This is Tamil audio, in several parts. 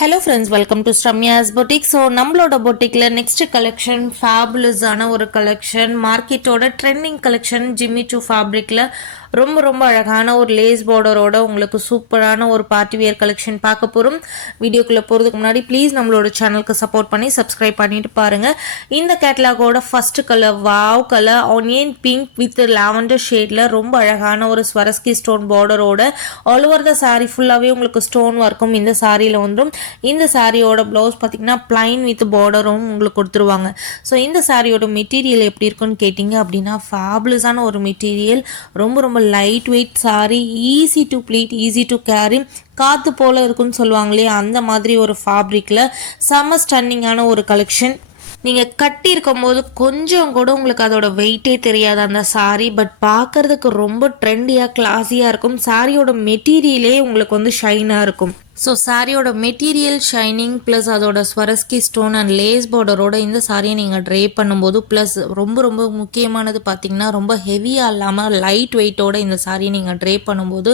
Hello friends, welcome to Stramya's Boutique. So நம்மளோட பொட்டிக்ல நெக்ஸ்ட் கலெக்ஷன் ஃபேபுலஸான ஒரு கலெக்ஷன், மார்க்கெட்டோட ட்ரெண்டிங் கலெக்ஷன். ஜிம்மி சூ ஃபேப்ரிக்ல ரொம்ப அழகான ஒரு லேஸ் பார்டரோட உங்களுக்கு சூப்பரான ஒரு பார்ட்டி வியர் கலெக்ஷன் பார்க்க போகிறோம். வீடியோக்குள்ளே போகிறதுக்கு முன்னாடி ப்ளீஸ் நம்மளோட சேனலுக்கு சப்போர்ட் பண்ணி சப்ஸ்கிரைப் பண்ணிட்டு பாருங்கள். இந்த கேட்லாகோட first colour wow colour onion pink with lavender ஷேடில் ரொம்ப அழகான ஒரு ஸ்வரஸ்கி ஸ்டோன் பார்டரோட ஆல் ஓவர் த சாரீ ஃபுல்லாகவே உங்களுக்கு ஸ்டோன் ஒர்க்கும் இந்த சாரியில் வந்துடும். இந்த சாரியோட ப்ளவுஸ் பார்த்தீங்கன்னா பிளைன் வித் பார்டரும் உங்களுக்கு கொடுத்துருவாங்க. ஸோ இந்த சாரியோட மெட்டீரியல் எப்படி இருக்குன்னு கேட்டிங்க அப்படின்னா ஃபேபுலஸான ஒரு மெட்டீரியல், ரொம்ப light weight sari, easy to pleat, easy to carry, காற்று போல் இருக்குன்னு சொல்லுவாங்க இல்லையா, அந்த மாதிரி ஒரு ஃபேப்ரிக்கில் செம்ம ஸ்டன்னிங்கான ஒரு கலெக்ஷன். நீங்கள் கட்டியிருக்கும் போது கொஞ்சம் கூட உங்களுக்கு அதோட வெயிட்டே தெரியாது அந்த சாரீ. பட் பார்க்குறதுக்கு ரொம்ப ட்ரெண்டியாக கிளாஸியாக இருக்கும். சாரியோட மெட்டீரியலே உங்களுக்கு வந்து ஷைனாக இருக்கும். ஸோ சாரியோட மெட்டீரியல் ஷைனிங் ப்ளஸ் அதோட ஸ்வரஸ்கி ஸ்டோன் அண்ட் லேஸ் பார்டரோட இந்த சாரியை நீங்கள் ட்ரே பண்ணும்போது ப்ளஸ் ரொம்ப முக்கியமானது பார்த்தீங்கன்னா ரொம்ப ஹெவியாக இல்லாமல் லைட் வெயிட்டோட இந்த சாரியை நீங்கள் ட்ரே பண்ணும்போது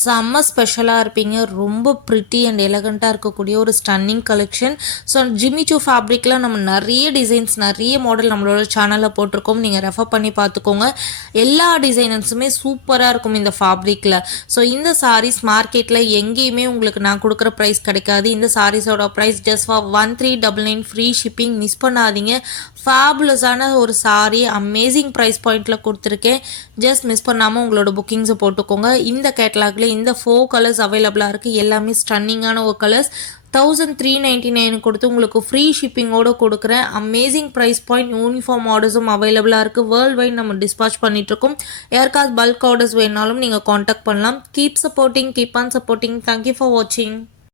செம்ம ஸ்பெஷலாக இருப்பீங்க. ரொம்ப ப்ரிட்டி அண்ட் எலகண்ட்டாக இருக்கக்கூடிய ஒரு ஸ்டன்னிங் கலெக்ஷன். ஸோ ஜிம்மி சூ ஃபேப்ரிக்கில் நம்ம நிறைய டிசைன்ஸ், நிறைய மாடல் நம்மளோட சேனலில் போட்டிருக்கோம். நீங்கள் ரெஃபர் பண்ணி பார்த்துக்கோங்க. எல்லா டிசைனர்ஸுமே சூப்பராக இருக்கும் இந்த ஃபேப்ரிக்கில். ஸோ இந்த சாரீஸ் மார்க்கெட்டில் எங்கேயுமே உங்களுக்கு நான் கொடுக்குற ப்ரைஸ் கிடைக்காது. இந்த சாரீஸோட price just for 1399 free shipping. Miss பண்ணாதீங்க. ஃபேபுலஸான ஒரு சாரீ அமேசிங் ப்ரைஸ் பாயிண்டில் கொடுத்துருக்கேன். ஜஸ்ட் மிஸ் பண்ணாமல் உங்களோட புக்கிங்ஸை போட்டுக்கோங்க. இந்த கேட்டலாகில் இந்த 4 கலர்ஸ் அவைலபிளாக இருக்குது. எல்லாமே ஸ்டன்னிங்கான ஒரு கலர்ஸ். 1399 கொடுத்து உங்களுக்கு ஃப்ரீ ஷிப்பிங்கோடு கொடுக்குறேன். Amazing price point. யூனிஃபார்ம் ஆர்டர்ஸும் அவைலபிளாக இருக்குது. வேர்ல்டு வைட் நம்ம டிஸ்பாச் பண்ணிகிட்ருக்கோம். யாருக்காவது பல்க் ஆர்டர்ஸ் வேணாலும் நீங்கள் காண்டாக்ட் பண்ணலாம். Keep supporting, keep on supporting. Thank you for வாட்சிங்.